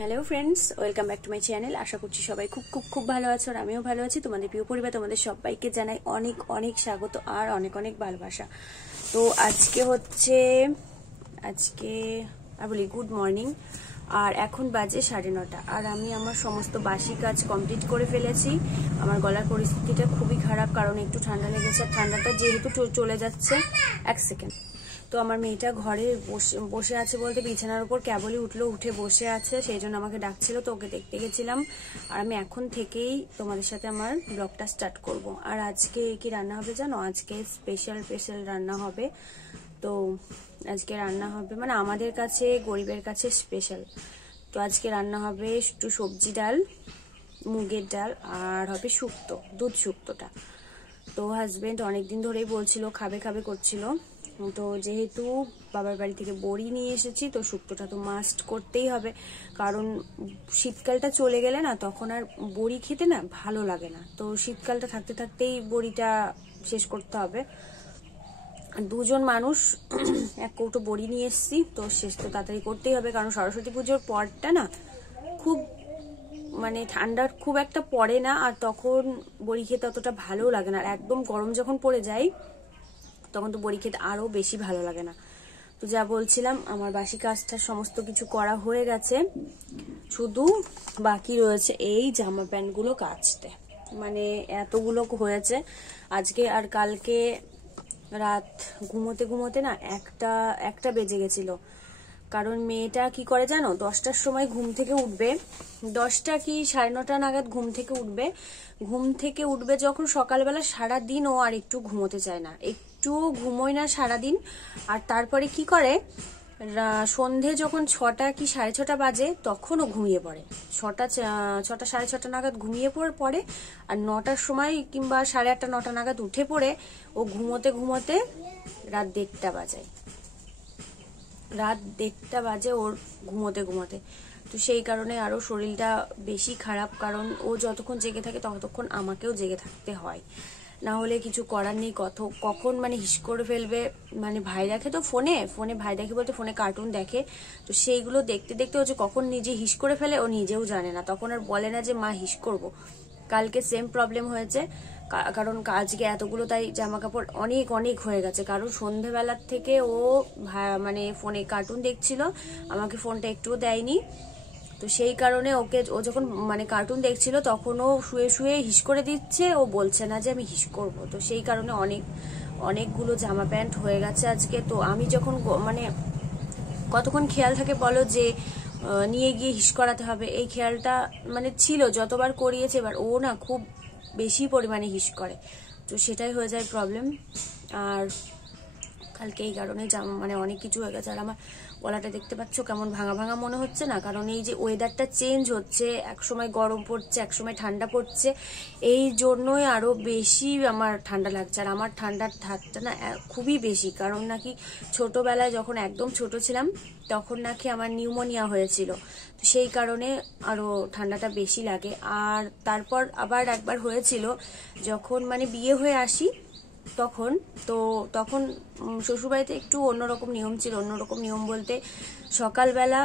Hello friends, welcome back to my channel. আশা করছি সবাই খুব খুব খুব ভালো আছো আর আমিও ভালো আছি। তোমাদের প্রিয় পরিবার, তোমাদের সবাইকে জানাই অনেক অনেক স্বাগত আর অনেক অনেক ভালোবাসা। তো আজকে বলি গুড মর্নিং। আর এখন বাজে 9:30 আর আমি আমার সমস্ত বাসি কাজ কমপ্লিট করে ফেলেছি। আমার গলার পরিস্থিতিটা খুবই খারাপ, কারণ একটু ঠান্ডা লেগেছে। আর ঠান্ডাটা যেহেতু চলে যাচ্ছে, এক সেকেন্ড। তো আমার মেয়েটা ঘরে বসে আছে বলতে বিছানার উপর কেবলই উঠে বসে আছে, সেই জন্য আমাকে ডাকছিল, তো ওকে দেখতে গেছিলাম। আর আমি এখন থেকেই তোমাদের সাথে আমার ব্লগটা স্টার্ট করব। আর আজকে কি রান্না হবে জানো? আজকে স্পেশাল রান্না হবে। তো আজকে রান্না হবে মানে আমাদের কাছে, গরিবের কাছে স্পেশাল। তো আজকে রান্না হবে একটু সবজি ডাল, মুগের ডাল, আর হবে শুক্তো, দুধ শুক্তোটা। তো হাজবেন্ড অনেকদিন ধরেই বলছিল খাবে খাবে করছিল। তো যেহেতু বাবার বাড়ি থেকে বড়ি নিয়ে এসেছি, তো শুক্তোটা তো মাস্ট করতেই হবে, কারণ শীতকালটা চলে গেলে না তখন আর বড়ি খেতে না ভালো লাগে না। তো শীতকালটা থাকতে থাকতেই বড়িটা শেষ করতে হবে। দুজন মানুষ এক কৌটো বড়ি নিয়ে এসেছি, তো শেষ তো তাড়াতাড়ি করতেই হবে, কারণ সরস্বতী পুজোর পরটা না খুব মানে ঠান্ডার খুব একটা পড়ে না, আর তখন বড়ি খেতে অতটা ভালো লাগে না। আর একদম গরম যখন পড়ে যায় তখন তো বড়ি খেতে আরো বেশি ভালো লাগে না। তো যা বলছিলাম, আমার বাসি কাজটা সমস্ত কিছু করা হয়ে গেছে, শুধু বাকি রয়েছে এই জামা প্যান্টগুলো কাচতে। মানে এতগুলো হয়েছে আজকে আর কালকে। রাত ঘুমোতে ঘুমোতে না একটা বেজে গেছিল, কারণ মেয়েটা কি করে জানো, 10টার সময় ঘুম থেকে উঠবে, 10টা কি 9:30 নাগাদ ঘুম থেকে উঠবে যখন সকালবেলা। সারাদিন ও আর একটু ঘুমোতে চায় না, একটু ঘুমোয় না সারাদিন। আর তারপরে কি করে, সন্ধে যখন 6টা কি 6:30 বাজে তখন ও ঘুমিয়ে পড়ে। 6টা 6:30 নাগাদ ঘুমিয়ে পড়ে, আর 9টার সময় কিংবা 8:30 9টা নাগাদ উঠে পড়ে ও ঘুমোতে ঘুমোতে রাত 1:30 বাজে ওর ঘুমোতে ঘুমোতে। তো সেই কারণে আরো শরীরটা বেশি খারাপ, কারণ ও যতক্ষণ জেগে থাকে ততক্ষণ আমাকেও জেগে থাকতে হয়, না হলে কিছু করার নেই। কখন মানে হিস করে ফেলবে। মানে ভাই দেখে তো ফোনে ভাই দেখে বলতে ফোনে কার্টুন দেখে, তো সেইগুলো দেখতে দেখতে ও যে কখন নিজে হিস করে ফেলে ও নিজেও জানে না, তখন আর বলে না যে মা হিস করবো। কালকে সেম প্রবলেম হয়েছে, কারণ আজকে এতগুলো তাই জামা কাপড় অনেক অনেক হয়ে গেছে, কারণ সন্ধ্যেবেলার থেকে ও মানে ফোনে কার্টুন দেখছিল, আমাকে ফোনটা একটুও দেয়নি। তো সেই কারণে ও যখন মানে কার্টুন দেখছিল তখন ও শুয়ে শুয়ে হিস করে দিচ্ছে, ও বলছে না যে আমি হিস করব। তো সেই কারণে অনেকগুলো জামা প্যান্ট হয়ে গেছে আজকে। তো আমি যখন মানে কতক্ষণ খেয়াল থাকে বলো যে নিয়ে গিয়ে হিস করাতে হবে, এই খেয়ালটা মানে ছিল যতবার করিয়েছে, এবার ও না খুব বেশি পরিমাণে হিস করে, তো সেটাই হয়ে যায় প্রবলেম। আর কালকে এই কারণে মানে অনেক কিছু হয়ে গেছে। আর আমার গলাটা দেখতে পাচ্ছ কেমন ভাঙা ভাঙা মনে হচ্ছে না, কারণ এই যে ওয়েদারটা চেঞ্জ হচ্ছে, এক সময় গরম পড়ছে এক সময় ঠান্ডা পড়ছে, এই জন্যই আরো বেশি আমার ঠান্ডা লাগছে। আর আমার ঠান্ডার ধারটা না খুবই বেশি, কারণ নাকি ছোটবেলায় যখন একদম ছোট ছিলাম তখন নাকি আমার নিউমোনিয়া হয়েছিল, তো সেই কারণে আরো ঠান্ডাটা বেশি লাগে। আর তারপর আবার একবার হয়েছিল যখন মানে বিয়ে হয়ে আসি তখন শ্বশুরবাড়িতে একটু অন্যরকম নিয়ম ছিল। অন্যরকম নিয়ম বলতে সকালবেলা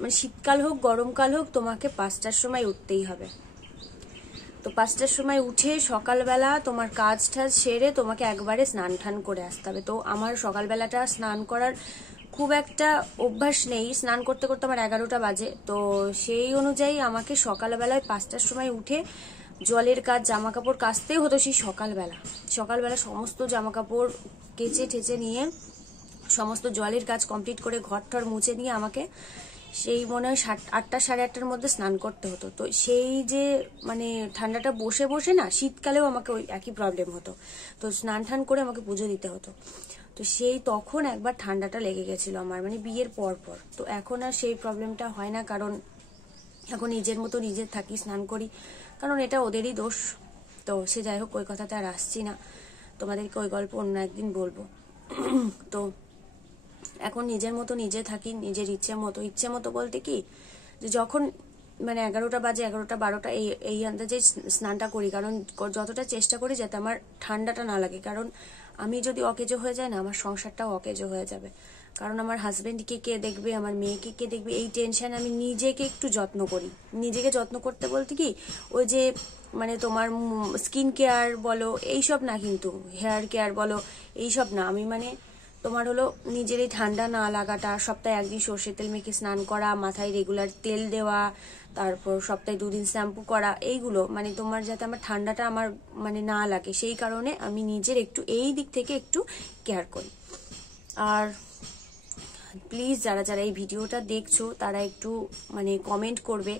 মানে শীতকাল হোক গরমকাল হোক তোমাকে 5টার সময় উঠতেই হবে। তো 5টার সময় উঠে সকালবেলা তোমার কাজ টাজ সেরে তোমাকে একবারে স্নান টান করে আসতে হবে। তো আমার সকালবেলাটা স্নান করার খুব একটা অভ্যাস নেই, স্নান করতে করতে আমার 11টা বাজে। তো সেই অনুযায়ী আমাকে সকালবেলায় 5টার সময় উঠে জলের কাজ, জামা কাপড় কাচতেই হতো সেই সকালবেলা সমস্ত জামা কাপড় কেচে ঠেচে নিয়ে সমস্ত জলের কাজ কমপ্লিট করে ঘর টর মুছে নিয়ে আমাকে সেই মনে হয় 8টা 8:30টার মধ্যে স্নান করতে হতো। তো সেই যে মানে ঠান্ডাটা বসে বসে না, শীতকালেও আমাকে ওই একই প্রবলেম হতো, তো স্নান টান করে আমাকে পুজো দিতে হতো। তো সেই তখন একবার ঠান্ডাটা লেগে গেছিল আমার, মানে বিয়ের পর। তো এখন আর সেই প্রবলেমটা হয় না, কারণ এখন নিজের মতো নিজে থাকি, স্নান করি, কারণ এটা ওদেরই দোষ। তো সে যাই হোক, ওই কথাতে আর আসছি না, তোমাদেরকে ওই গল্প অন্য একদিন বলবো। তো এখন নিজের মতো নিজে থাকি, নিজের ইচ্ছে মতো বলতে কি, যে যখন মানে 11টা বাজে 11টা 12টা এই আন্দাজে স্নানটা করি, কারণ যতটা চেষ্টা করি যাতে আমার ঠান্ডাটা না লাগে, কারণ আমি যদি অকেজো হয়ে যায় না আমার সংসারটাও অকেজো হয়ে যাবে। কারণ আমার হাজবেন্ডকে কে দেখবে, আমার মেয়েকে কে দেখবে, এই টেনশন আমি নিজেকে একটু যত্ন করি। নিজেকে যত্ন করতে বলতে কি ওই যে মানে তোমার স্কিন কেয়ার বলো এইসব না, কিন্তু হেয়ার কেয়ার বলো এইসব না, আমি মানে তোমার হলো নিজের এই ঠান্ডা না লাগাটা, সপ্তাহে একদিন সর্ষের তেল মেখে স্নান করা, মাথায় রেগুলার তেল দেওয়া, তারপর সপ্তাহে 2 দিন শ্যাম্পু করা, এইগুলো মানে তোমার যাতে আমার ঠান্ডাটা আমার মানে না লাগে, সেই কারণে আমি নিজের একটু এই দিক থেকে একটু কেয়ার করি। আর প্লিজ যারা যারা এই ভিডিওটা দেখছো তারা একটু মানে কমেন্ট করবে,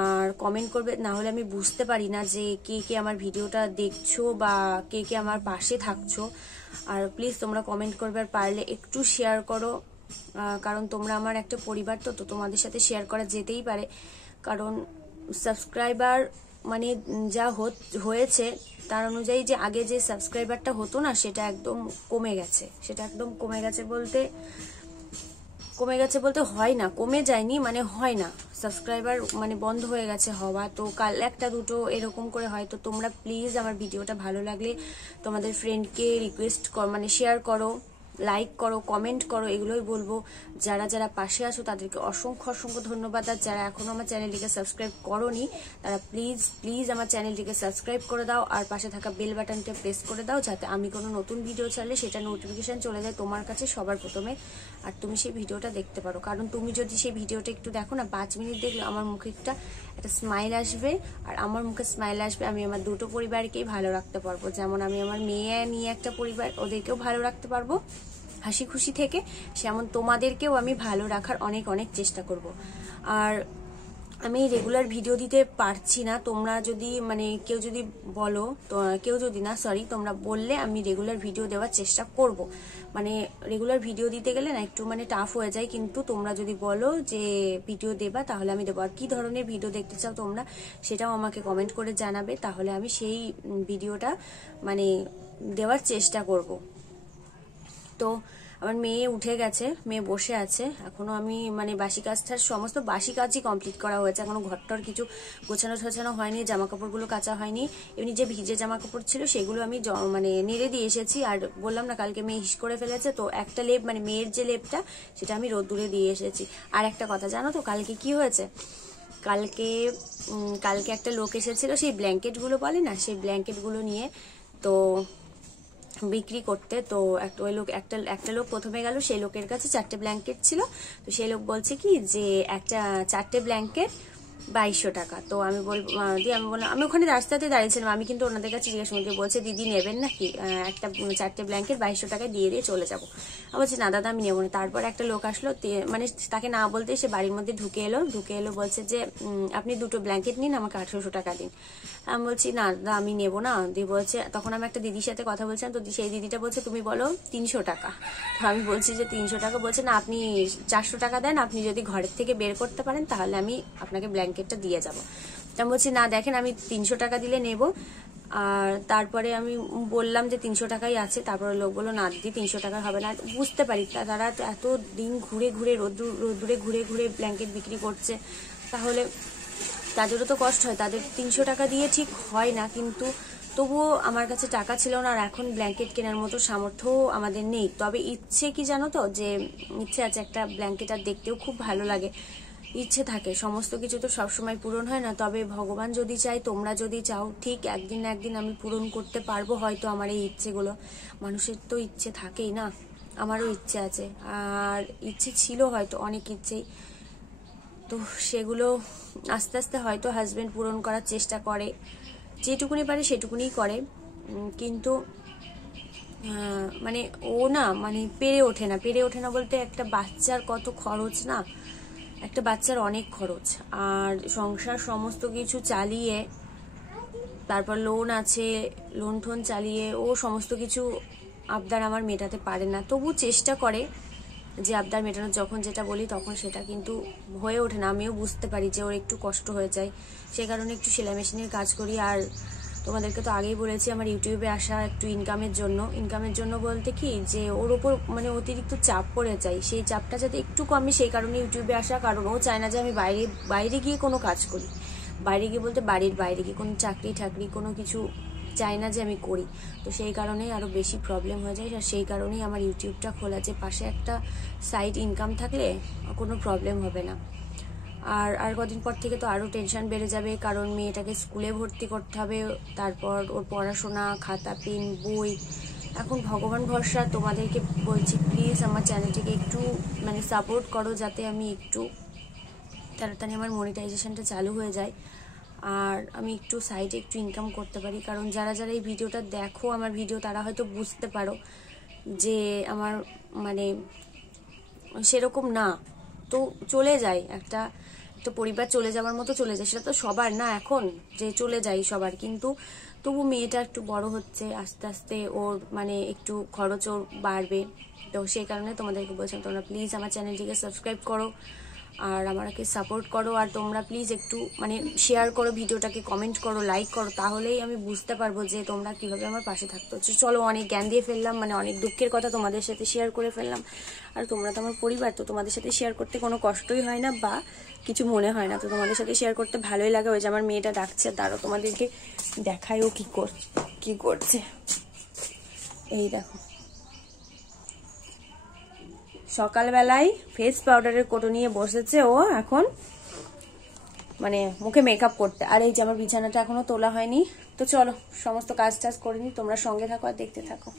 আর কমেন্ট করবে, না হলে আমি বুঝতে পারি না যে কে কে আমার ভিডিওটা দেখছো বা কে কে আমার পাশে থাকছো। আর প্লিজ তোমরা কমেন্ট করবে, আর পারলে একটু শেয়ার করো, কারণ তোমরা আমার একটা পরিবার, তো তোমাদের সাথে শেয়ার করা যেতেই পারে। কারণ সাবস্ক্রাইবার মানে যা হয়েছে তার অনুযায়ী যে আগে যে সাবস্ক্রাইবারটা হতো না সেটা একদম কমে গেছে। সেটা একদম কমে গেছে বলতে হয় না, কমে যায়নি মানে হয় না, সাবস্ক্রাইবার মানে বন্ধ হয়ে গেছে হওয়া। তো কাল একটা দুটো এরকম করে হয়। তো তোমরা প্লিজ আমার ভিডিওটা ভালো লাগলে তোমাদের ফ্রেন্ডকে রিকোয়েস্ট মানে শেয়ার করো, লাইক করো, কমেন্ট করো, এগুলোই বলবো। যারা যারা পাশে আছো তাদেরকে অসংখ্য অসংখ্য ধন্যবাদ। আর যারা এখনো আমার চ্যানেলটিকে সাবস্ক্রাইব করোনি তারা প্লিজ প্লিজ আমার চ্যানেলটিকে সাবস্ক্রাইব করে দাও, আর পাশে থাকা বেল বাটনটা প্রেস করে দাও, যাতে আমি কোনো নতুন ভিডিও ছাড়লে সেটা নোটিফিকেশন চলে যায় তোমার কাছে সবার প্রথমে, আর তুমি সেই ভিডিওটা দেখতে পারো। কারণ তুমি যদি সেই ভিডিওটা একটু দেখো না, 5 মিনিট দেখলে আমার মুখে একটা স্মাইল আসবে, আর আমার মুখে স্মাইল আসবে, আমি আমার দুটো পরিবারকেই ভালো রাখতে পারবো। যেমন আমি আমার মেয়ে নিয়ে একটা পরিবার, ওদেরকেও ভালো রাখতে পারবো হাসি খুশি থেকে, সেমন তোমাদেরকেও আমি ভালো রাখার অনেক অনেক চেষ্টা করব। আর আমি রেগুলার ভিডিও দিতে পারছি না, তোমরা যদি মানে কেউ যদি বলো, তো কেউ যদি না সরি তোমরা বললে আমি রেগুলার ভিডিও দেওয়ার চেষ্টা করব। মানে রেগুলার ভিডিও দিতে গেলে না একটু মানে টাফ হয়ে যায়, কিন্তু তোমরা যদি বলো যে ভিডিও দেবা তাহলে আমি দেবো। আর কি ধরনের ভিডিও দেখতে চাও তোমরা সেটাও আমাকে কমেন্ট করে জানাবে, তাহলে আমি সেই ভিডিওটা মানে দেওয়ার চেষ্টা করব। তো আমার মেয়ে উঠে গেছে, মেয়ে বসে আছে এখনো। আমি মানে সমস্ত বাসি কাজই কমপ্লিট করা হয়েছে, এখনো ঘরটার কিছু গোছানো ছোছানো হয়নি, জামা কাপড়গুলো কাচা হয়নি। এমনি যে ভিজে জামা কাপড় ছিল সেগুলো আমি মানে নেড়ে দিয়ে এসেছি। আর বললাম না কালকে মেয়ে হিস করে ফেলেছে, তো একটা লেপ মানে মেয়ের যে লেপটা সেটা আমি রোদ্দুরে দিয়ে এসেছি। আর একটা কথা জানো তো কালকে কি হয়েছে, কালকে একটা লোক এসেছিল সেই ব্ল্যাঙ্কেটগুলো বলে না, সেই ব্ল্যাঙ্কেটগুলো নিয়ে তো বিক্রি করতে। তো একটা লোক প্রথমে গেল, সেই লোকের কাছে 4টে ব্ল্যাঙ্কেট ছিল। তো সেই লোক বলছে কি যে একটা 4টে ব্ল্যাঙ্কেট 2200 টাকা। তো আমি বললাম, আমি ওখানে রাস্তাতে দাঁড়িয়েছিলাম, আমি কিন্তু ওনাদের কাছে জিজ্ঞাসা করতে বলছে দিদি নেবেন নাকি, একটা 4টে ব্ল্যাঙ্কেট 2200 টাকায় দিয়ে চলে যাবো। আমি বলছি না দাদা আমি নেবো না। তারপর একটা লোক আসলো, মানে তাকে না বলতে সে বাড়ির মধ্যে ঢুকে এলো বলছে যে আপনি 2টো ব্ল্যাঙ্কেট নিন, আমাকে 1800 টাকা দিন। আমি বলছি না দাদা আমি নেবো না। দিয়ে বলছে, তখন আমি একটা দিদির সাথে কথা বলছিলাম, তো সেই দিদিটা বলছে তুমি বলো 300 টাকা। আমি বলছি যে 300 টাকা। বলছে না আপনি 400 টাকা দেন, আপনি যদি ঘরের থেকে বের করতে পারেন তাহলে আমি আপনাকে ব্ল্যাঙ্কেটটা দিয়ে যাবো। আমি বলছি না দেখেন আমি 300 টাকা দিলে নেব। আর তারপরে আমি বললাম যে 300 টাকাই আছে। তারপরে লোক বললো না দিদি 300 টাকা হবে না। বুঝতে পারি তারা এত দিন ঘুরে ঘুরে রোদ্দুরে ঘুরে ঘুরে ব্ল্যাঙ্কেট বিক্রি করছে, তাহলে তাদেরও তো কষ্ট হয়, তাদের 300 টাকা দিয়ে ঠিক হয় না। কিন্তু তবুও আমার কাছে টাকা ছিল না, আর এখন ব্ল্যাঙ্কেট কেনার মতো সামর্থ্য আমাদের নেই। তবে ইচ্ছে কি জানো তো, যে ইচ্ছে আছে একটা ব্ল্যাঙ্কেট, আর দেখতেও খুব ভালো লাগে, ইচ্ছে থাকে। সমস্ত কিছু তো সবসময় পূরণ হয় না, তবে ভগবান যদি চাই, তোমরা যদি চাও, ঠিক একদিন না একদিন আমি পূরণ করতে পারবো হয়তো আমার এই ইচ্ছেগুলো। মানুষের তো ইচ্ছে থাকেই না, আমারও ইচ্ছে আছে, আর ইচ্ছে ছিল হয়তো অনেক ইচ্ছেই। তো সেগুলো আস্তে আস্তে হয়তো হাজবেন্ড পূরণ করার চেষ্টা করে, যেটুকুনি পারে সেটুকুনি করে, কিন্তু মানে ও না মানে পেরে ওঠে না বলতে, একটা বাচ্চার কত খরচ না, একটা বাচ্চার অনেক খরচ, আর সংসার সমস্ত কিছু চালিয়ে, তারপর লোন আছে, লোন টোন চালিয়ে ও সমস্ত কিছু আবদার আমার মেটাতে পারে না। তবু চেষ্টা করে যে আবদার মেটানোর, যখন যেটা বলি তখন সেটা কিন্তু হয়ে ওঠে না। আমিও বুঝতে পারি যে ওর একটু কষ্ট হয়ে যায়, সেই কারণে একটু সেলাই মেশিনের কাজ করি। আর তোমাদেরকে তো আগেই বলেছি আমার ইউটিউবে আসা একটু ইনকামের জন্য বলতে কি যে ওর ওপর মানে অতিরিক্ত চাপ পড়ে যায়, সেই চাপটা যাতে একটু কমে সেই কারণে ইউটিউবে আসা। কারণ ও চায় না যে আমি বাইরে গিয়ে কোনো কাজ করি, বাইরে গিয়ে বলতে বাড়ির বাইরে গিয়ে কোনো চাকরি ঠাকরি কোনো কিছু চায় না যে আমি করি, তো সেই কারণেই আরও বেশি প্রবলেম হয়ে যায়। আর সেই কারণেই আমার ইউটিউবটা খোলা, যে পাশে একটা সাইড ইনকাম থাকলে কোনো প্রবলেম হবে না। আর কদিন পর থেকে তো আরও টেনশন বেড়ে যাবে, কারণ মেয়েটাকে স্কুলে ভর্তি করতে হবে, তারপর ওর পড়াশোনা, খাতা পেন বই। এখন ভগবান ভরসা, তোমাদেরকে বলছি প্লিজ আমার চ্যানেলটিকে একটু মানে সাপোর্ট করো, যাতে আমি একটু তাড়াতাড়ি আমার মনিটাইজেশনটা চালু হয়ে যায় আর আমি একটু সাইডে একটু ইনকাম করতে পারি। কারণ যারা যারা এই ভিডিওটা দেখো আমার ভিডিও, তারা হয়তো বুঝতে পারো যে আমার মানে সেরকম না, তো চলে যায় একটা তো পরিবার চলে যাওয়ার মতো চলে যায়, সেটা তো সবার না এখন যে চলে যায় সবার, কিন্তু তবু মেয়েটা একটু বড় হচ্ছে, আস্তে আস্তে ওর মানে একটু খরচও বাড়বে। তো সেই কারণে তোমাদেরকে বলছিলাম তোমরা প্লিজ আমার চ্যানেলটিকে সাবস্ক্রাইব করো আর আমাকে সাপোর্ট করো। আর তোমরা প্লিজ একটু মানে শেয়ার করো ভিডিওটাকে, কমেন্ট করো, লাইক করো, তাহলেই আমি বুঝতে পারবো যে তোমরা কিভাবে আমার পাশে থাকতে হচ্ছে। চলো, অনেক জ্ঞান দিয়ে ফেললাম, মানে অনেক দুঃখের কথা তোমাদের সাথে শেয়ার করে ফেললাম। আর তোমরা তো আমার পরিবার, তো তোমাদের সাথে শেয়ার করতে কোনো কষ্টই হয় না বা কিছু মনে হয় না, তো তোমাদের সাথে শেয়ার করতে ভালোই লাগে। ওই যে আমার মেয়েটা ডাকছে, তারও তোমাদেরকে দেখায় ও কি করছে। এই দেখো, সকালবেলায় ফেস পাউডারের কোটো নিয়ে বসেছে ও এখন, মানে মুখে মেকআপ করতে। আর এই যে আমার বিছানাটা এখনো তোলা হয়নি, তো চলো সমস্ত কাজ টাজ করে নি, তোমরা সঙ্গে থাকো আর দেখতে থাকো।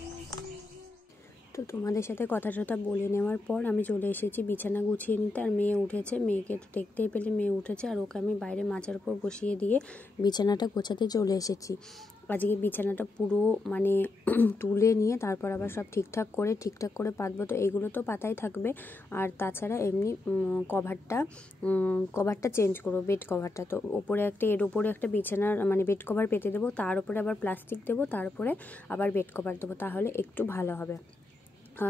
তো তোমাদের সাথে কথা বলে নেওয়ার পর আমি চলে এসেছি বিছানা গুছিয়ে নিতে। আর মেয়ে উঠেছে, মেয়েকে তো দেখতেই পেলে মেয়ে উঠেছে, আর ওকে আমি বাইরে মাচার উপর বসিয়ে দিয়ে বিছানাটা গোছাতে চলে এসেছি। আজকে বিছানাটা পুরো মানে তুলে নিয়ে তারপর আবার সব ঠিকঠাক করে পাতবো। তো এইগুলো তো পাতাই থাকবে, আর তাছাড়া এমনি কভারটা চেঞ্জ করবো, বেড কভারটা। তো ওপরে একটা এর ওপরে একটা বিছানার মানে বেড কভার পেতে দেবো, তার উপরে আবার প্লাস্টিক দেবো, তারপরে আবার বেড কভার দেবো, তাহলে একটু ভালো হবে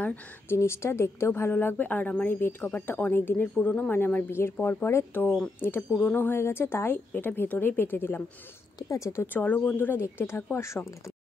আর জিনিসটা দেখতেও ভালো লাগবে। আর আমার এই বেড কভারটা অনেক দিনের পুরনো, মানে আমার বিয়ের পরে তো এটা পুরনো হয়ে গেছে, তাই এটা ভেতরেই পেতে দিলাম। ঠিক আছে, তো চলো বন্ধুরা দেখতে থাকো আর সঙ্গে থাকো।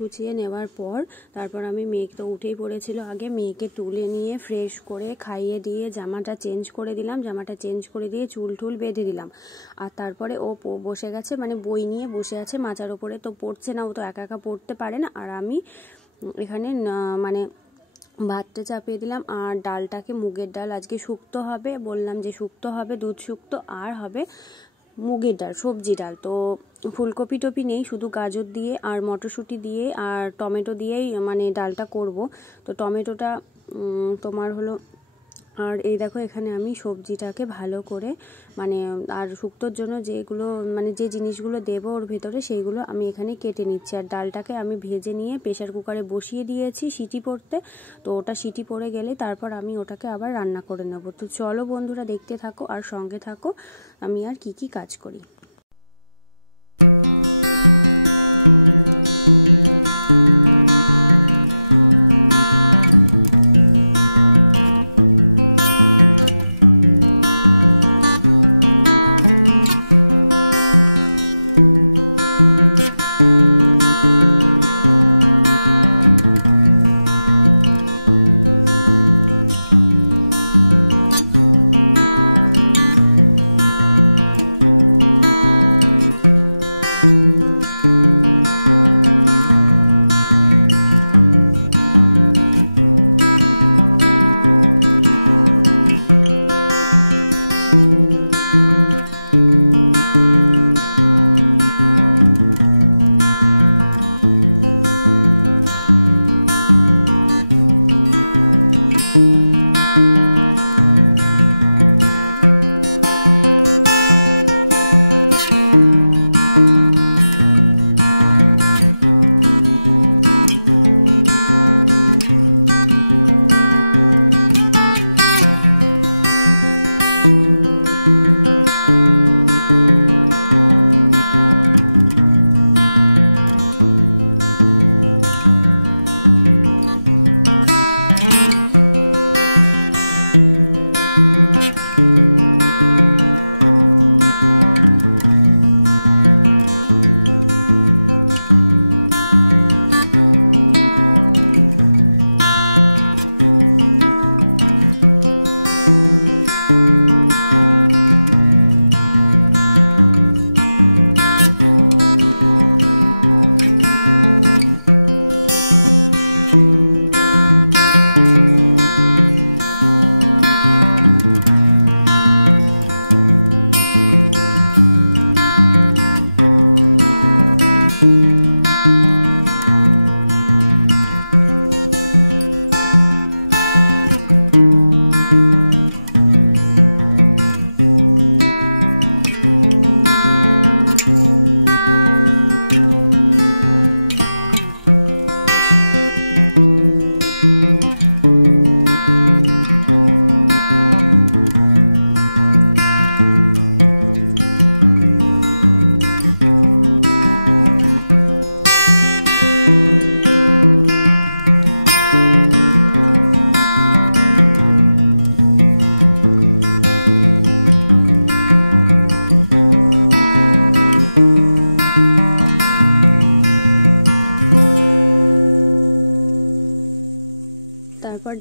গুছিয়ে নেওয়ার পর তারপর আমি মেয়ে তো উঠেই পড়েছিল, আগে মেয়েকে তুলে নিয়ে ফ্রেশ করে খাইয়ে দিয়ে জামাটা চেঞ্জ করে দিলাম, জামাটা চেঞ্জ করে দিয়ে চুল টুল বেঁধে দিলাম। আর তারপরে ও বসে গেছে, মানে বই নিয়ে বসে আছে মাচার ওপরে, তো পড়ছে না, ও তো একা একা পড়তে পারে না। আর আমি এখানে মানে ভাতটা চাপিয়ে দিলাম। আর ডালটাকে, মুগের ডাল আজকে শুক্তো হবে, বললাম যে শুক্তো হবে, দুধ শুক্তো, আর হবে মুগের ডাল, সবজি ডাল। তো ফুলকপি টপি নেই, শুধু গাজর দিয়ে আর মটরশুঁটি দিয়ে আর টমেটো দিয়েই মানে ডালটা করব। তো টমেটোটা তোমার হলো, আর এই দেখো এখানে আমি সবজিটাকে ভালো করে মানে আর শুক্তোর জন্য যেগুলো মানে যে জিনিসগুলো দেবো ওর ভেতরে সেইগুলো আমি এখানে কেটে নিচ্ছি। আর ডালটাকে আমি ভেজে নিয়ে প্রেসার কুকারে বসিয়ে দিয়েছি সিটি পড়তে। তো ওটা সিটি পড়ে গেলে তারপর আমি ওটাকে আবার রান্না করে নেব। তো চলো বন্ধুরা, দেখতে থাকো আর সঙ্গে থাকো আমি আর কি কাজ করি।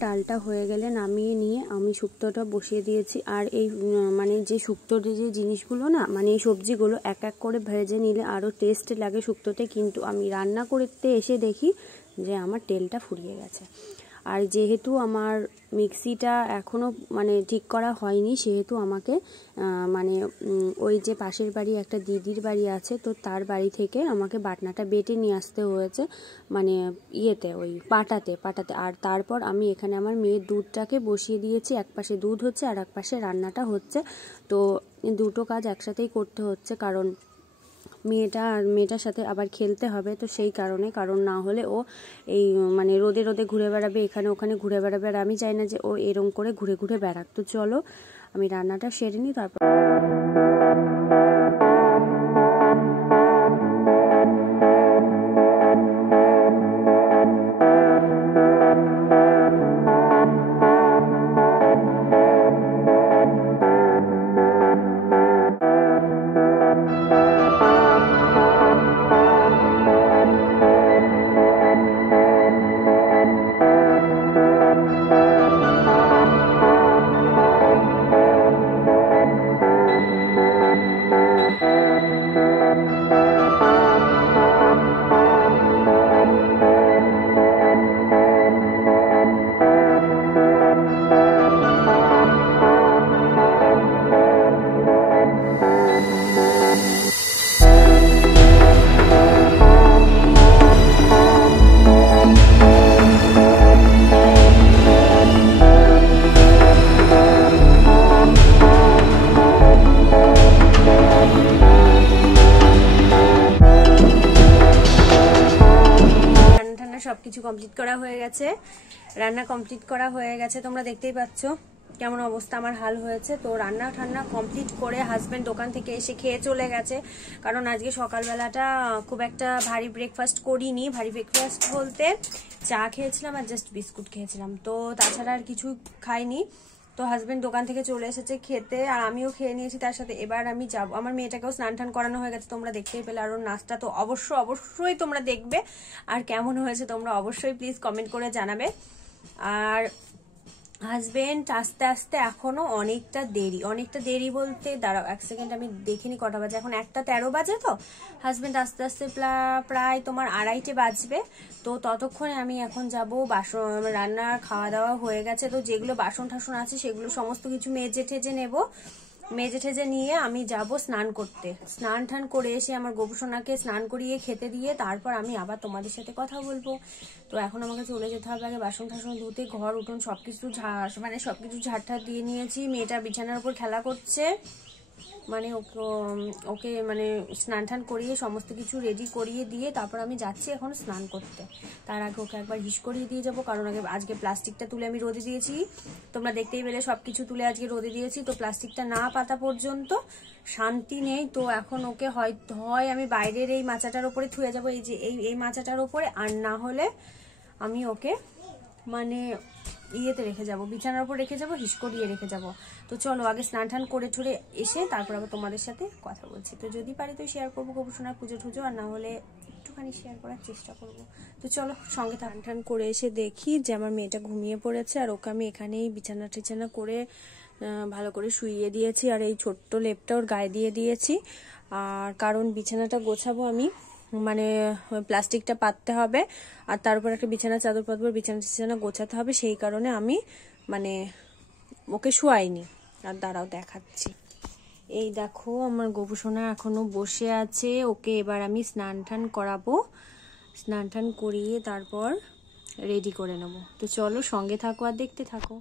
ডালটা হয়ে গেলে নামিয়ে নিয়ে আমি শুক্তোটা বসিয়ে দিয়েছি। আর এই মানে যে শুক্তোর যে জিনিসগুলো না, মানে এই সবজিগুলো এক এক করে ভেজে নিলে আরও টেস্ট লাগে শুক্তোতে। কিন্তু আমি রান্না করতে এসে দেখি যে আমার তেলটা ফুরিয়ে গেছে। আর যেহেতু আমার মিক্সিটা এখনও মানে ঠিক করা হয়নি, সেহেতু আমাকে মানে ওই যে পাশের বাড়ি একটা দিদির বাড়ি আছে, তো তার বাড়ি থেকে আমাকে বাটনাটা বেটে নিয়ে আসতে হয়েছে, মানে ইয়েতে ওই পাটাতে। আর তারপর আমি এখানে আমার মেয়ের দুধটাকে বসিয়ে দিয়েছি, এক পাশে দুধ হচ্ছে আর এক পাশে রান্নাটা হচ্ছে। তো দুটো কাজ একসাথেই করতে হচ্ছে, কারণ মেয়েটার সাথে আবার খেলতে হবে, তো সেই কারণে, কারণ না হলে ও এই মানে রোদে ঘুরে বেড়াবে, এখানে ওখানে ঘুরে বেড়াবে। আর আমি চাই না যে ও এরম করে ঘুরে বেড়াক। তো চলো আমি রান্নাটা সেরে নিই তারপর। বান্না সবকিছু কমপ্লিট করা হয়ে গেছে, রান্না কমপ্লিট করা হয়ে গেছে, তোমরা দেখতেই পাচ্ছ কেমন অবস্থা আমার হাল হয়েছে। তো রান্না ঠান্না কমপ্লিট করে হাজবেন্ড দোকান থেকে এসে খেয়ে চলে গেছে, কারণ আজকে সকালবেলাটা খুব একটা ভারী ব্রেকফাস্ট করিনি। ভারী ব্রেকফাস্ট বলতে চা খেয়েছিলাম আর জাস্ট বিস্কুট খেয়েছিলাম, তো তাছাড়া আর কিছু খাইনি। তো হাজবেন্ড দোকান থেকে চলে এসেছে খেতে, আর আমিও খেয়ে নিয়েছি তার সাথে। এবার আমি যাব, আমার মেয়েটাকেও স্নান টান করানো হয়ে গেছে, তোমরা দেখতেই পেলে। আর ওর নাচটা তো অবশ্যই তোমরা দেখবে, আর কেমন হয়েছে তোমরা অবশ্যই প্লিজ কমেন্ট করে জানাবে। আর হাজবেন্ড আস্তে আস্তে এখনো অনেকটা দেরি বলতে, দাঁড়াও এক সেকেন্ড আমি দেখিনি কটা বাজে, এখন 1:13 বাজে। তো হাজবেন্ড আস্তে আস্তে প্রায় তোমার 2:30 বাজবে। তো ততক্ষণে আমি এখন যাব বাসন, রান্নার খাওয়া দাওয়া হয়ে গেছে, তো যেগুলো বাসন টাসন আছে সেগুলো সমস্ত কিছু মেজে ঠেজে নেবো। মেজে ঠেজে নিয়ে আমি যাব স্নান করতে। স্নান টান করে এসে আমার গোপুসোনাকে স্নান করিয়ে খেতে দিয়ে তারপর আমি আবার তোমাদের সাথে কথা বলবো। তো এখন আমাকে চলে যেতে হবে আগে বাসন টাসন ধুতে, ঘর উঠোন সবকিছু সবকিছু ঝাড় দিয়ে নিয়েছি। মেয়েটা বিছানার উপর খেলা করছে, মানে ওকে মানে স্নান টান করিয়ে সমস্ত কিছু রেডি করিয়ে দিয়ে তারপর আমি যাচ্ছি এখন স্নান করতে। তার আগে ওকে একবার হিস করিয়ে দিয়ে যাবো, কারণ আজকে প্লাস্টিকটা তুলে আমি রোদে দিয়েছি, তোমরা দেখতেই পেলে সবকিছু তুলে আজকে রোদে দিয়েছি। তো প্লাস্টিকটা না পাতা পর্যন্ত শান্তি নেই। তো এখন ওকে হয় আমি বাইরের এই মাচাটার ওপরে থুয়ে যাবো, এই যে এই মাচাটার ওপরে, আর না হলে আমি ওকে মানে ইয়েতে রেখে যাব, বিছানার উপর রেখে যাব, হিস করিয়ে রেখে যাব। তো চলো আগে স্নান টান করে ঠুরে এসে তারপর আবার তোমাদের সাথে কথা বলছি। তো যদি পারি তো শেয়ার করবো গোপুসোনার পুজো টুজো, আর না হলে একটুখানি শেয়ার করার চেষ্টা করব। তো চলো সঙ্গে টান টান করে এসে দেখি যে আমার মেয়েটা ঘুমিয়ে পড়েছে, আর ওকে আমি এখানেই বিছানা টিছানা করে ভালো করে শুইয়ে দিয়েছি, আর এই ছোট্ট লেপটা ওর গায়ে দিয়ে দিয়েছি। আর কারণ বিছানাটা গোছাবো আমি, মানে প্লাস্টিকটা পাততে হবে, আর তার উপর একটা বিছানা চাদর পাতবো, বিছানা গোছাতে হবে, সেই কারণে আমি মানে ওকে শুয়াইনি। আর দাঁড়াও দেখাচ্ছি, এই দেখো আমার গোপুসোনা এখনো বসে আছে, ওকে এবার আমি স্নান টান করাবো, স্নান টান করিয়ে তারপর রেডি করে নেব। তো চলো সঙ্গে থাকো আর দেখতে থাকো।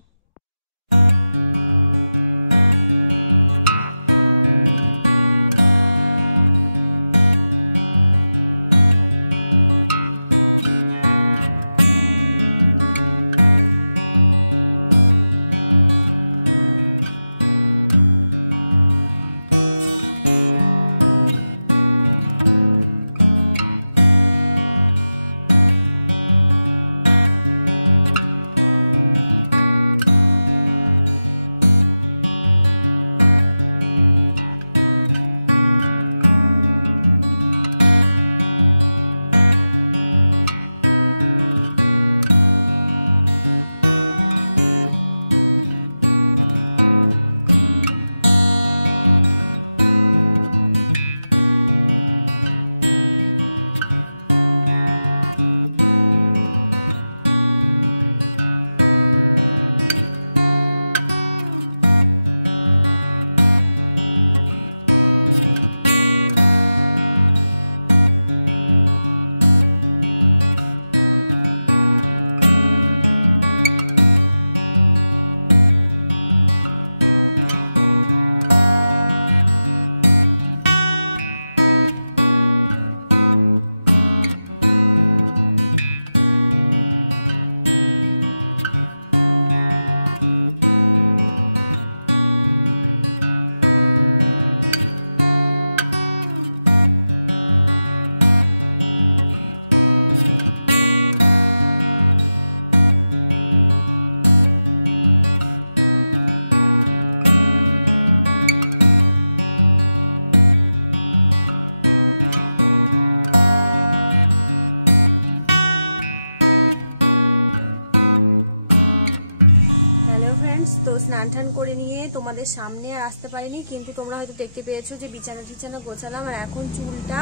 তোমাদের সামনে আর আসতে পারিনি, কিন্তু তোমরা হয়তো দেখতে পেয়েছো যে বিছানা টিছানা গোছালাম, আর এখন চুলটা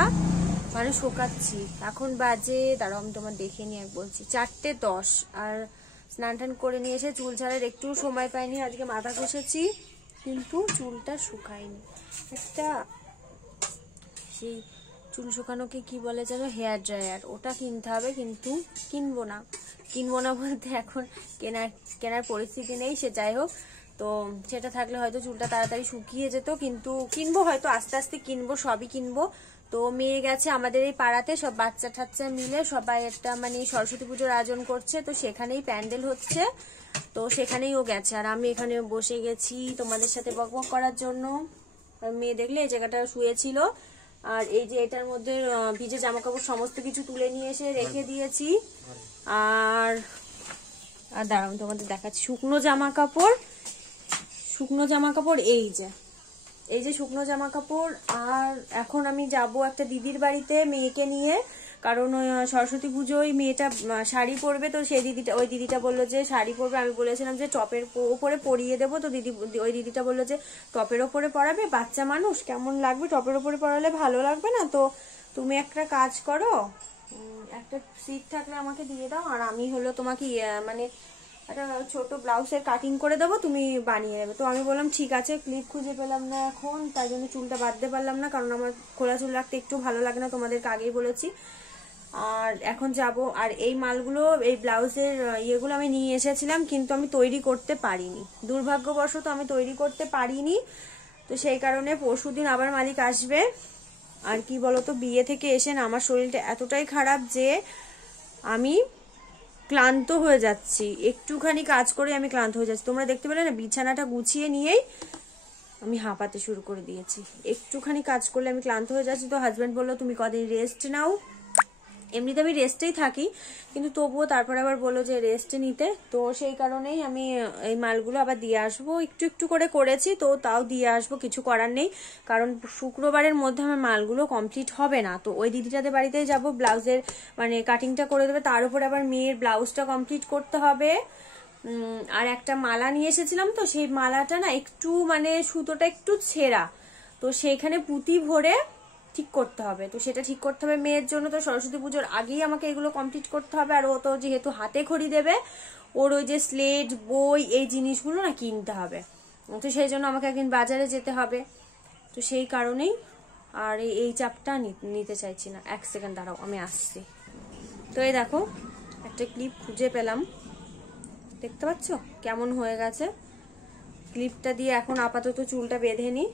মানে শোকাচ্ছি। এখন বাজে, দাঁড়াও আমি তোমার দেখে নিয়ে বলছি, 4:10। আর স্নান টান করে নিয়ে এসে চুল ছাড়ার একটু সময় পাইনি, আজকে মাথা ঘষেছি কিন্তু চুলটা শুকায়নি। একটা সেই চুল শুকানোকে কি বলে যেন, হেয়ার ড্রায়ার, ওটা কিনতে হবে, কিন্তু কিনবো না বলতে এখন কেনার পরিস্থিতি নেই। সে যাই হোক, তো সেটা থাকলে হয়তো চুলটা তাড়াতাড়ি শুকিয়ে যেত, কিন্তু কিনবো হয়তো, আস্তে আস্তে কিনবো, সবই কিনবো। তো মেয়ে গেছে আমাদের এই পাড়াতে, সব বাচ্চা ঠাচ্চা মিলে সবাই একটা মানে সরস্বতী পুজোর আয়োজন করছে, তো সেখানেই প্যান্ডেল হচ্ছে, তো সেখানেই ও গেছে। আর আমি এখানে বসে গেছি তোমাদের সাথে বকবক করার জন্য। আর মেয়ে দেখলে এই জায়গাটা শুয়েছিল, আর এই যে এটার মধ্যে ভিজে জামা কাপড় সমস্ত কিছু তুলে নিয়ে এসে রেখে দিয়েছি। আর দাঁড়াও তোমাদের দেখাচ্ছি শুকনো জামা কাপড়, এই যে শুকনো জামা কাপড়। আর এখন আমি যাব একটা দিদির বাড়িতে মেয়েকে নিয়ে, কারণ সরস্বতী পুজোয় মেয়েটা শাড়ি পরবে, তো ওই দিদিটা বললো যে শাড়ি পরবে। আমি বলেছিলাম যে টপের ওপরে পরিয়ে দেবো, তো ওই দিদিটা বললো যে টপের ওপরে পরাবে, বাচ্চা মানুষ কেমন লাগবে, টপের ওপরে পরালে ভালো লাগবে না, তো তুমি একটা কাজ করো, একটা সিট থাকলে আমাকে দিয়ে দাও, আর আমি হলো তোমাকে মানে একটা ছোট ব্লাউজের কাটিং করে দেবো, তুমি বানিয়ে নেবে। তো আমি বললাম ঠিক আছে, ক্লিপ খুঁজে পেলাম না এখন, তাই জন্য চুলটা বাঁধতে পারলাম না, কারণ আমার খোলা চুল রাখতে একটু ভালো লাগে না, তোমাদেরকে আগেই বলেছি। আর এখন যাব। আর এই মালগুলো, এই ব্লাউজের ইয়েগুলো আমি নিয়ে এসেছিলাম, কিন্তু আমি তৈরি করতে পারিনি, দুর্ভাগ্যবশত আমি তৈরি করতে পারিনি। তো সেই কারণে পরশুদিন আবার মালিক আসবে। আর কি বলতো, বিয়ে থেকে এসে না আমার শরীরটা এতটাই খারাপ যে আমি ক্লান্ত হয়ে যাচ্ছি, একটুখানি কাজ করে আমি ক্লান্ত হয়ে যাচ্ছি। তোমরা দেখতে পেলে না, বিছানাটা গুছিয়ে নিয়েই আমি হাঁপাতে শুরু করে দিয়েছি, একটুখানি কাজ করলে আমি ক্লান্ত হয়ে যাচ্ছি। তো হাজব্যান্ড বললো তুমি কদিন রেস্ট নাও, এমনিতে আমি রেস্টেই থাকি, কিন্তু তবুও তারপর আবার বললো যে রেস্ট নিতে, তো সেই কারণেই আমি এই মালগুলো আবার দিয়ে আসবো। একটু একটু করে করেছি, তো তাও দিয়ে আসবো, কিছু করার নেই, কারণ শুক্রবারের মধ্যে আমার মালগুলো কমপ্লিট হবে না। তো ওই দিদিটাদের বাড়িতেই যাব, ব্লাউজের মানে কাটিংটা করে দেবে, তার উপরে আবার মেয়ের ব্লাউজটা কমপ্লিট করতে হবে। আর একটা মালা নিয়ে এসেছিলাম, তো সেই মালাটা না একটু মানে সুতোটা একটু ছেঁড়া, তো সেইখানে পুঁতি ভরে ঠিক করতে হবে, তো সেটা ঠিক করতে হবে মেয়ের জন্য। তো সরস্বতী পুজোর আগেই আমাকে এগুলো কমপ্লিট করতে হবে। আর ও তো যেহেতু হাতে খড়ি দেবে, ওর ওই যে স্লেট, বই, এই জিনিসগুলো না কিনতে হবে, তো সেই জন্য আমাকে একদিন বাজারে যেতে হবে, তো সেই কারণেই আর এই চাপটা নিতে চাইছি না। এক সেকেন্ড দাঁড়াও, আমি আসছি। তো এই দেখো একটা ক্লিপ খুঁজে পেলাম, দেখতে পাচ্ছ কেমন হয়ে গেছে। ক্লিপটা দিয়ে এখন আপাতত চুলটা বেঁধে নি,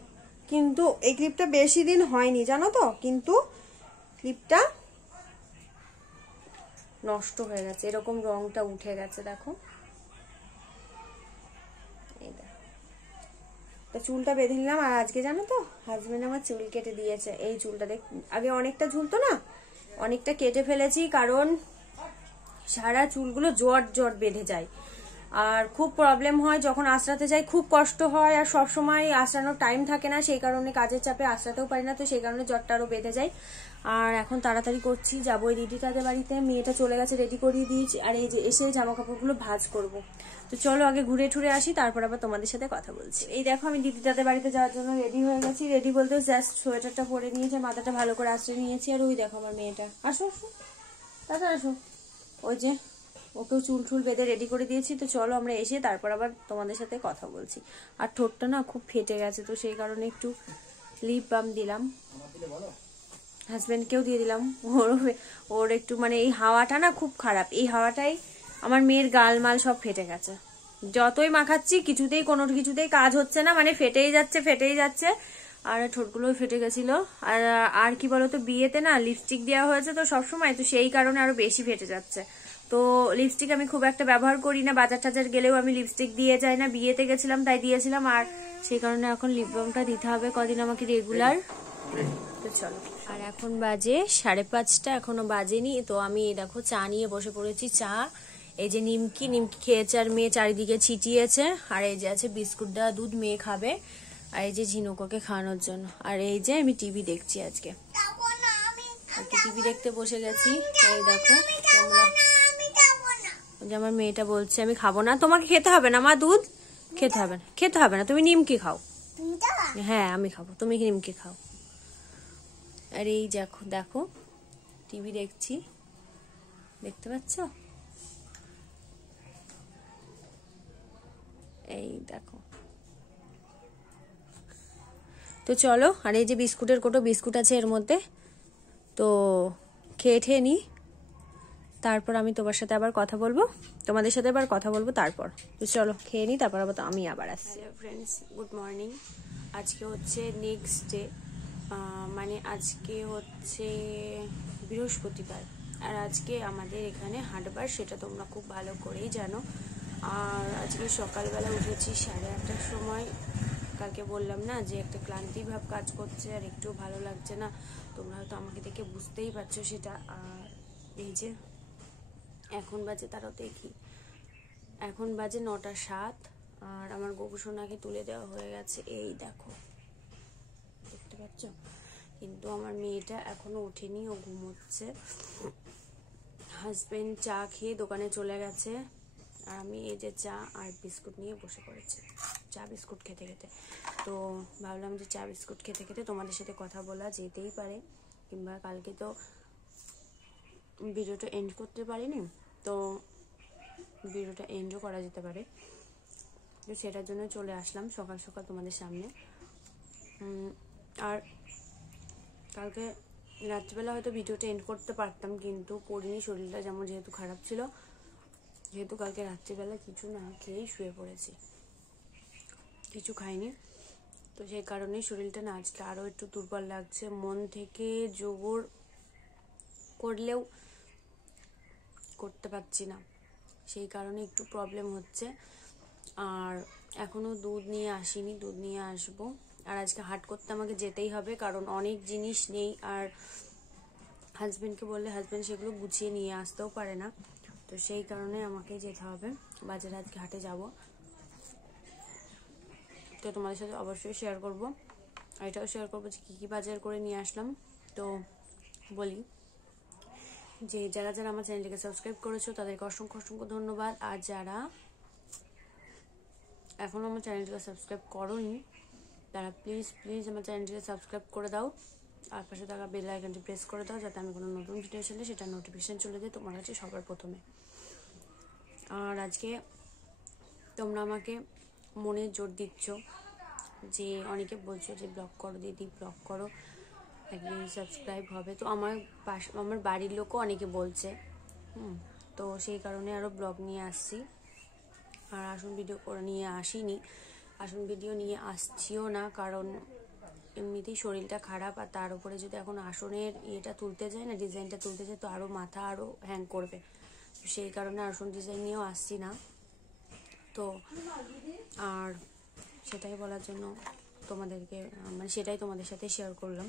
কিন্তু এই ক্লিপটা বেশি দিন হয়নি জানো তো, কিন্তু ক্লিপটা নষ্ট হয়ে গেছে, এরকম রংটা উঠে গেছে দেখো, এই দেখো। তো চুলটা বেঁধে নিলাম। আর আজকে জানো তো হাজবেন্ড আমার চুল কেটে দিয়েছে, এই চুলটা দেখ, আগে অনেকটা ঝুলতো না, অনেকটা কেটে ফেলেছি, কারণ সারা চুলগুলো জট বেঁধে যায়, আর খুব প্রবলেম হয় যখন আঁচড়াতে যাই, খুব কষ্ট হয়, আর সবসময় আঁচড়ানোর টাইম থাকে না, সেই কারণে কাজের চাপে আঁচড়াতেও পারি না, তো সেই কারণে জটটা আরো বেঁধে যায়। আর এখন তাড়াতাড়ি করছি, যাবো ওই দিদিটাদের বাড়িতে, মেয়েটা চলে গেছে, রেডি করিয়ে দিয়েছি, আর এই যে এসে জামা কাপড়গুলো ভাঁজ করব। তো চলো আগে ঘুরে ঠুরে আসি, তারপর আবার তোমাদের সাথে কথা বলছি। এই দেখো আমি দিদিটাদের বাড়িতে যাওয়ার জন্য রেডি হয়ে গেছি, রেডি বলতে জাস্ট সোয়েটারটা পরে নিয়েছি, মাথাটা ভালো করে আঁচড়ে নিয়েছি। আর ওই দেখো আমার মেয়েটা, আসো তাড়াতাড়ি আসো, ওই যে ওকেও চুল টুল বেঁধে রেডি করে দিয়েছি। তো চলো আমরা এসে তারপর আবার তোমাদের সাথে কথা বলছি। আর ঠোঁটটা না খুব ফেটে গেছে, তো সেই কারণে একটু লিপ বাম দিলাম, হাজবেন্ডকেও দিয়ে দিলাম, ওর একটু মানে এই হাওয়াটা না খুব খারাপ, এই হাওয়াটাই আমার মেয়ের গাল মাল সব ফেটে গেছে, যতই মাখাচ্ছি কোনো কিছুতেই কাজ হচ্ছে না, মানে ফেটেই যাচ্ছে। আর ঠোঁটগুলোও ফেটে গেছিল। আর কি বলতো, বিয়েতে না লিপস্টিক দেওয়া হয়েছে তো সবসময়, তো সেই কারণে আরো বেশি ফেটে যাচ্ছে। তো লিপস্টিক আমি খুব একটা ব্যবহার করি না, বাজার টাজার গেলেও আমি লিপস্টিক দিয়ে যাই না, বিয়েতে গেছিলাম তাই দিয়েছিলাম, আর সেই কারণে এখন লিপ বামটা দিতে হবে কদিন আমাকে রেগুলার। তো চলো, আর এখন বাজে 5:30, এখনো বাজেনি। তো আমি দেখো চা নিয়ে বসে পড়েছি। চা এই যে নিমকি খেয়েছে, আর মেয়ে চারিদিকে ছিটিয়েছে, আর এই যে আছে বিস্কুট দেওয়া দুধ, মেয়ে খাবে, আর এই যে ঝিনুকোকে খাওয়ানোর জন্য। আর এই যে আমি টিভি দেখছি, আজকে টিভি দেখতে বসে গেছি। এই দেখো যে আমার মেয়েটা বলছে আমি খাবো না, তোমাকে খেতে হবে না মা, দুধ খেতে হবে না, তুমি নিমকি খাও। হ্যাঁ আমি খাবো, তুমি নিমকি খাও। আর এই দেখো টিভি দেখছি, দেখতে পাচ্ছ, এই দেখো। তো চলো, আর এই যে বিস্কুটের কোটো, বিস্কুট আছে এর মধ্যে, তো খেয়ে নি, তারপর আমি তোমাদের সাথে আবার কথা বলবো তারপর। তো চলো খেয়ে নি, তারপর আবার আমি আবার আসছি। Hello friends, good morning. আজকে হচ্ছে নেক্সট ডে, মানে আজকে হচ্ছে বৃহস্পতিবার, আর আজকে আমাদের এখানে হাটবার, সেটা তোমরা খুব ভালো করেই জানো। আর আজকে সকালবেলা উঠেছি 8:30টার সময়। কালকে বললাম না যে একটা ক্লান্তি ভাব কাজ করছে আর একটু ভালো লাগছে না, তোমরা হয়তো আমাকে দেখে বুঝতেই পারছো সেটা। আর এই যে এখন বাজে, তারাও দেখি, এখন বাজে 9:07, আর আমার গোপুসোনাকে তুলে দেওয়া হয়ে গেছে, এই দেখো দেখতে পাচ্ছ। কিন্তু আমার মেয়েটা এখনো ওঠেনি, ও ঘুমোচ্ছে। হাজবেন্ড চা খেয়ে দোকানে চলে গেছে, আর আমি এই যে চা আর বিস্কুট নিয়ে বসে পড়েছি, চা বিস্কুট খেতে খেতে। তো ভাবলাম যে চা বিস্কুট খেতে খেতে তোমাদের সাথে কথা বলা যেতেই পারে, কিংবা কালকে তো ভিডিওটা এন্ড করতে পারিনি, তো ভিডিওটা এন্ডও করা যেতে পারে। তো সেটার জন্য চলে আসলাম সকাল সকাল তোমাদের সামনে। আর কালকে রাত্রিবেলা হয়তো ভিডিওটা এন্ড করতে পারতাম, কিন্তু করিনি, শরীরটা যেমন যেহেতু খারাপ ছিল, যেহেতু কালকে রাত্রিবেলা কিছু না খেয়েই শুয়ে পড়েছি, কিছু খাইনি, তো সেই কারণেই শরীরটা না আজকে আরও একটু দুর্বল লাগছে। মন থেকে জোর করলেও করতে পারছি না, সেই কারণে একটু প্রবলেম হচ্ছে। আর এখনও দুধ নিয়ে আসিনি, দুধ নিয়ে আসবো। আর আজকে হাট করতে আমাকে যেতেই হবে, কারণ অনেক জিনিস নেই, আর হাজব্যান্ডকে বললে হাজব্যান্ড সেগুলো গুছিয়ে নিয়ে আসতেও পারে না, তো সেই কারণে আমাকে যেতে হবে বাজারে। আজকে হাটে যাব, তো তোমাদের সাথে অবশ্যই শেয়ার করব, আর এটাও শেয়ার করবো যে কী কী বাজার করে নিয়ে আসলাম। তো বলি যে যারা যারা আমার চ্যানেলটিকে সাবস্ক্রাইব করেছো তাদেরকে অসংখ্য অসংখ্য ধন্যবাদ, আর যারা এখনও আমার চ্যানেলটিকে সাবস্ক্রাইব করোনি তারা প্লিজ প্লিজ আমার চ্যানেলটিকে সাবস্ক্রাইব করে দাও, আর পাশে থাকা বেল আইকনটি প্রেস করে দাও, যাতে আমি কোনো নতুন ভিডিও ছেলে সেটা নোটিফিকেশান চলে যায় তোমার কাছে সবার প্রথমে। আর আজকে তোমরা আমাকে মনে জোর দিচ্ছ, যে অনেকে বলছো যে ব্লগ করো দিদি, ব্লগ করো, একদিন সাবস্ক্রাইব হবে। তো আমার বাড়ির লোকও অনেকে বলছে, তো সেই কারণে আরও ব্লগ নিয়ে আসছি। আর আসন ভিডিও করে নিয়ে আসিনি, আসন ভিডিও নিয়ে আসছিও না, কারণ এমনিতেই শরীরটা খারাপ, আর তার উপরে যদি এখন আসনের ইয়েটা তুলতে যায় না, ডিজাইনটা তুলতে যায়, তো আরও মাথা আরও হ্যাং করবে, সেই কারণে আসন ডিজাইন নিয়েও আসছি না। তো আর সেটাই বলার জন্য তোমাদেরকে, মানে সেটাই তোমাদের সাথে শেয়ার করলাম।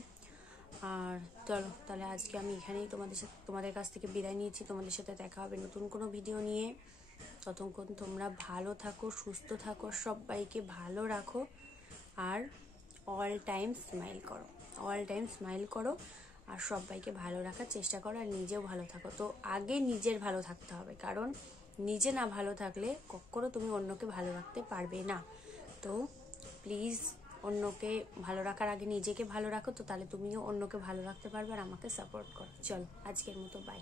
আর চলো তাহলে আজকে আমি এখানেই তোমাদের কাছ থেকে বিদায় নিয়েছি। তোমাদের সাথে দেখা হবে নতুন কোনো ভিডিও নিয়ে। ততক্ষণ তোমরা ভালো থাকো, সুস্থ থাকো, সবাইকে ভালো রাখো, আর অল টাইম স্মাইল করো, অল টাইম স্মাইল করো, আর সবাইকে ভালো রাখার চেষ্টা করো, আর নিজেও ভালো থাকো। তো আগে নিজের ভালো থাকতে হবে, কারণ নিজে না ভালো থাকলে কখনো তুমি অন্যকে ভালো রাখতে পারবে না। তো প্লিজ অন্যকে ভালো রাখার আগে নিজেকে ভালো রাখো, তো তাহলে তুমিও অন্যকে ভালো রাখতে পারবে আর আমাকে সাপোর্ট করো। চলো আজকের মতো বাই।